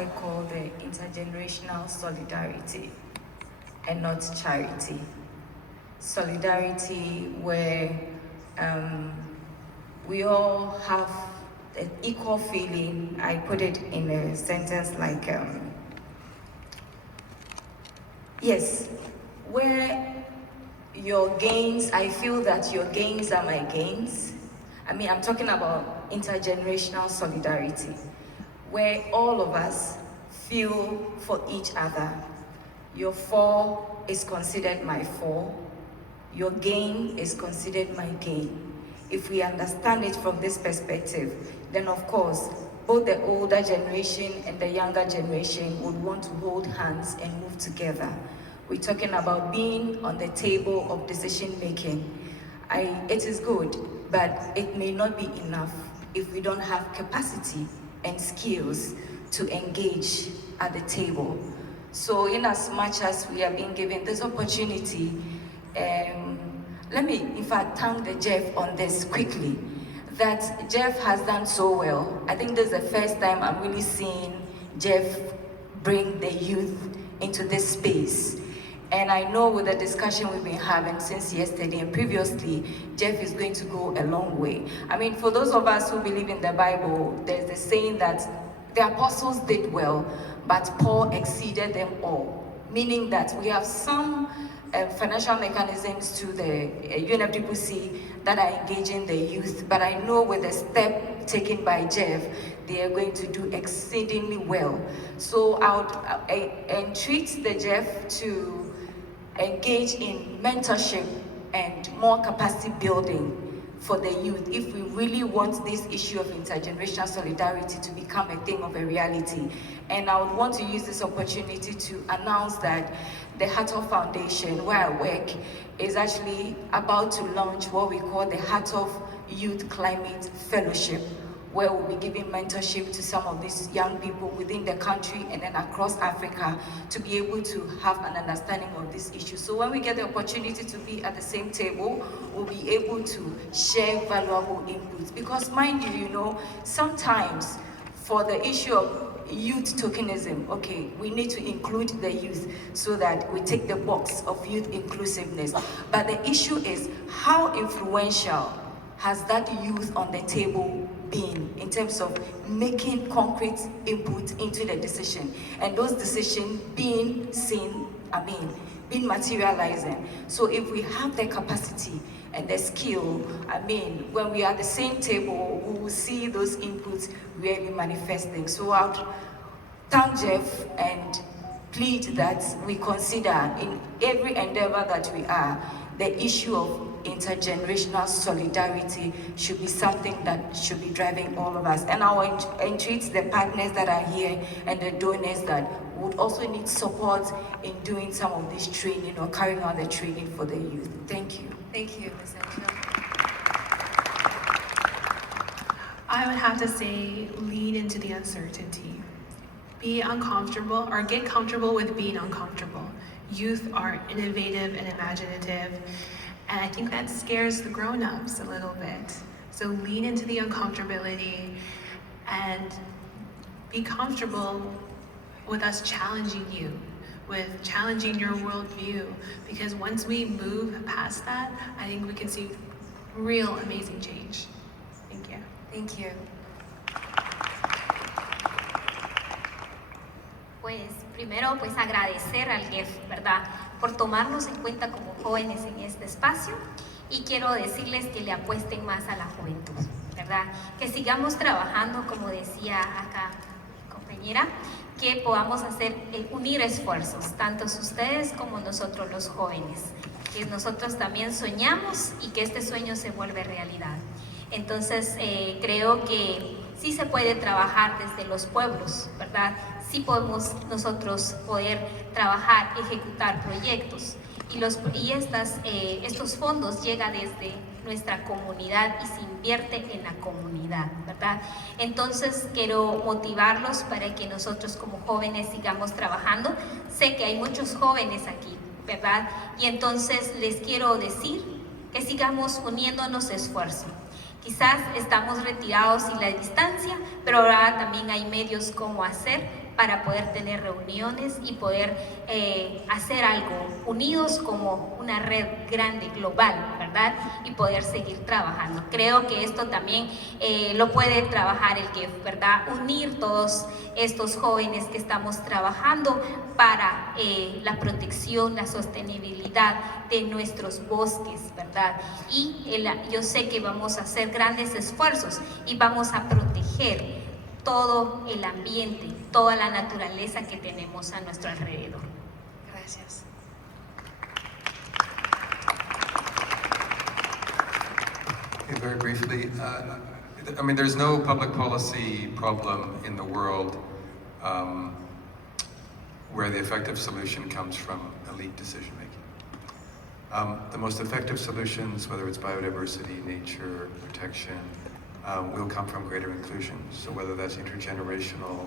I call the intergenerational solidarity and not charity. Solidarity where we all have an equal feeling. I put it in a sentence like, yes, where your gains, I feel that your gains are my gains. I mean, I'm talking about intergenerational solidarity, where all of us feel for each other. Your fall is considered my fall. Your gain is considered my gain. If we understand it from this perspective, then of course, both the older generation and the younger generation would want to hold hands and move together. We're talking about being on the table of decision making. It is good, but it may not be enough if we don't have capacity and skills to engage at the table. So in as much as we are being given this opportunity, let me, in fact, thank the GEF on this quickly, that GEF has done so well. I think this is the first time I'm really seeing GEF bring the youth into this space. And I know with the discussion we've been having since yesterday and previously, GEF is going to go a long way. I mean, for those of us who believe in the Bible, there's the saying that the apostles did well, but Paul exceeded them all. Meaning that we have some financial mechanisms to the UNFCCC that are engaging the youth, but I know with the step taken by GEF, they are going to do exceedingly well. So I entreat the GEF to engage in mentorship and more capacity building for the youth if we really want this issue of intergenerational solidarity to become a thing of a reality. And I would want to use this opportunity to announce that the Hatov Foundation, where I work, is actually about to launch what we call the Hatov Youth Climate Fellowship, where we'll be giving mentorship to some of these young people within the country and then across Africa to be able to have an understanding of this issue. So when we get the opportunity to be at the same table, we'll be able to share valuable inputs. Because mind you, sometimes for the issue of youth tokenism, okay, we need to include the youth so that we take the box of youth inclusiveness. But the issue is how influential has that youth on the table been in terms of making concrete input into the decision, and those decisions being seen, being materializing. So if we have the capacity and the skill, when we are at the same table, we will see those inputs really manifesting. So I would thank GEF and plead that we consider in every endeavor that we are, the issue of intergenerational solidarity should be something that should be driving all of us. And I will entreat the partners that are here and the donors that would also need support in doing some of this training or carrying out the training for the youth. Thank you. Thank you, Ms. Angela. I would have to say, lean into the uncertainty. Be uncomfortable or get comfortable with being uncomfortable. Youth are innovative and imaginative, and I think that scares the grown-ups a little bit. So lean into the uncomfortability and be comfortable with us challenging you, with challenging your worldview, because once we move past that, I think we can see real amazing change. Thank you. Thank you. Pues primero agradecer al GEF, ¿verdad?, por tomarnos en cuenta como jóvenes en este espacio, y quiero decirles que le apuesten más a la juventud, ¿verdad? Que sigamos trabajando, como decía acá mi compañera, que podamos unir esfuerzos, tanto ustedes como nosotros los jóvenes, que nosotros también soñamos y que este sueño se vuelve realidad. Entonces creo que sí se puede trabajar desde los pueblos, ¿verdad? Sí podemos nosotros poder trabajar, ejecutar proyectos, y estos fondos llegan desde nuestra comunidad y se invierte en la comunidad, ¿verdad? Entonces quiero motivarlos para que nosotros como jóvenes sigamos trabajando. Sé que hay muchos jóvenes aquí, ¿verdad? Y entonces les quiero decir que sigamos uniéndonos esfuerzo. Quizás estamos retirados en la distancia, pero ahora también hay medios como hacer para poder tener reuniones y poder hacer algo unidos como una red grande, global, ¿verdad? Y poder seguir trabajando. Creo que esto también lo puede trabajar el GEF, ¿verdad? Unir todos estos jóvenes que estamos trabajando para la protección, la sostenibilidad de nuestros bosques, ¿verdad? Y yo sé que vamos a hacer grandes esfuerzos y vamos a proteger todo el ambiente, toda la naturaleza que tenemos a nuestro alrededor. Gracias. Okay, very briefly, I mean, there's no public policy problem in the world where the effective solution comes from elite decision making. The most effective solutions, whether it's biodiversity, nature, protection, will come from greater inclusion. So whether that's intergenerational,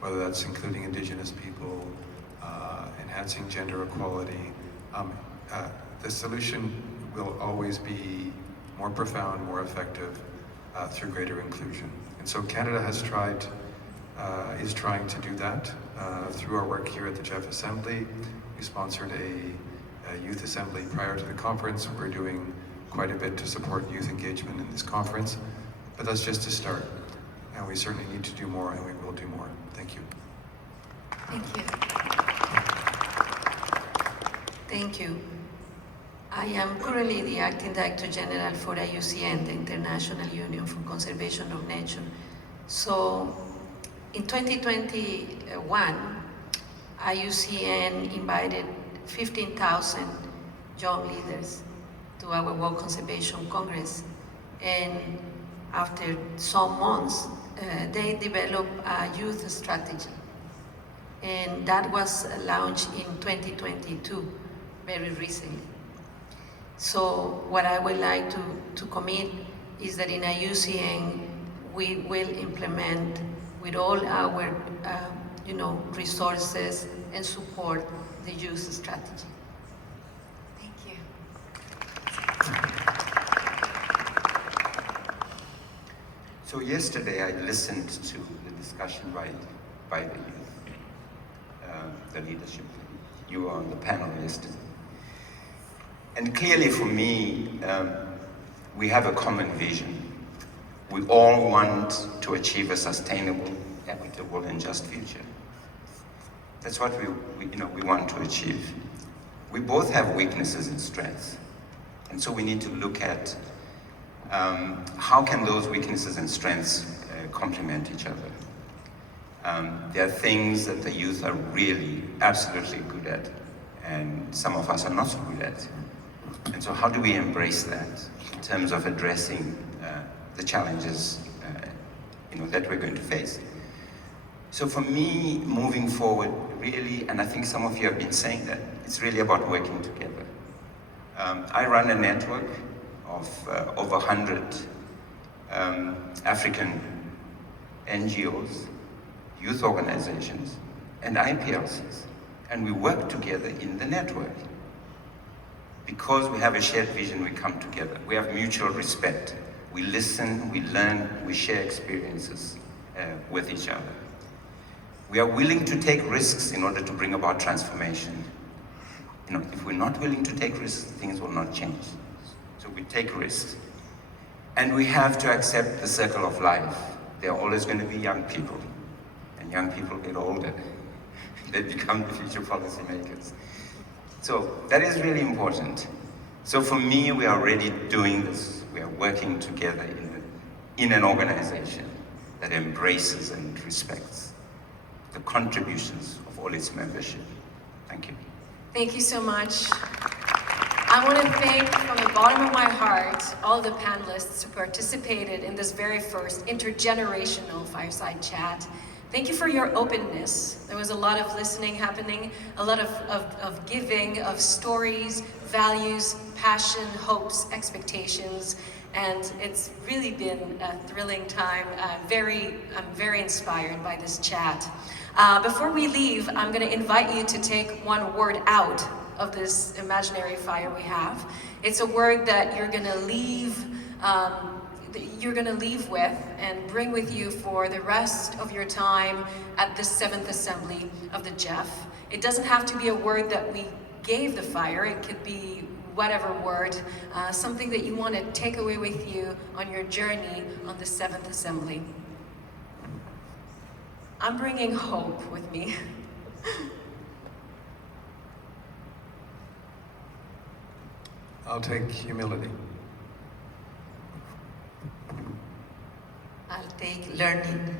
whether that's including indigenous people, enhancing gender equality, the solution will always be more profound, more effective through greater inclusion. And so Canada has tried, is trying to do that through our work here at the GEF Assembly. We sponsored a youth assembly prior to the conference. We're doing quite a bit to support youth engagement in this conference. But that's just a start, and we certainly need to do more, and we will do more. Thank you. Thank you. Thank you. I am currently the Acting Director General for IUCN, the International Union for Conservation of Nature. So in 2021, IUCN invited 15,000 young leaders to our World Conservation Congress. And after some months, they developed a youth strategy. And that was launched in 2022, very recently. So what I would like to commit is that in IUCN, we will implement with all our resources and support the youth strategy. Thank you. So yesterday I listened to the discussion by the youth, the leadership. You were on the panel yesterday. And clearly for me, we have a common vision. We all want to achieve a sustainable, equitable, and just future. That's what we want to achieve. We both have weaknesses and strengths. And so we need to look at how can those weaknesses and strengths complement each other. There are things that the youth are really absolutely good at, and some of us are not so good at. And so how do we embrace that in terms of addressing the challenges that we're going to face? So for me, moving forward, really, and I think some of you have been saying that, it's really about working together. I run a network of over 100 African NGOs, youth organizations, and IPLCs. And we work together in the network. Because we have a shared vision, we come together. We have mutual respect. We listen, we learn, we share experiences with each other. We are willing to take risks in order to bring about transformation. If we're not willing to take risks, things will not change. So we take risks. And we have to accept the circle of life. There are always going to be young people. And young people get older. They become the future policymakers. So that is really important. So for me, we are already doing this. We are working together in an organization that embraces and respects the contributions of all its membership. Thank you. Thank you so much. I want to thank from the bottom of my heart all the panelists who participated in this very first intergenerational fireside chat. Thank you for your openness. There was a lot of listening happening, a lot of giving of stories, values, passion, hopes, expectations, and it's really been a thrilling time. I'm very inspired by this chat. Before we leave, I'm going to invite you to take one word out of this imaginary fire we have. It's a word that you're going to leave that you're going to leave with and bring with you for the rest of your time at the 7th Assembly of the GEF. It doesn't have to be a word that we gave the fire. It could be whatever word, something that you want to take away with you on your journey on the 7th Assembly. I'm bringing hope with me. I'll take humility. I'll take learning.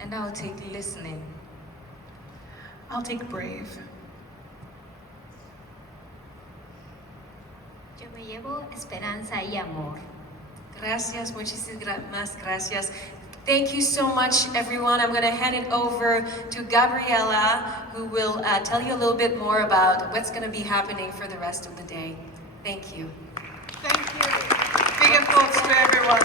And I'll take listening. I'll take brave. Yo me llevo esperanza y amor. Gracias, muchísimas gracias. Thank you so much, everyone. I'm going to hand it over to Gabriela, who will tell you a little bit more about what's going to be happening for the rest of the day. Thank you. Thank you. Big applause to everyone.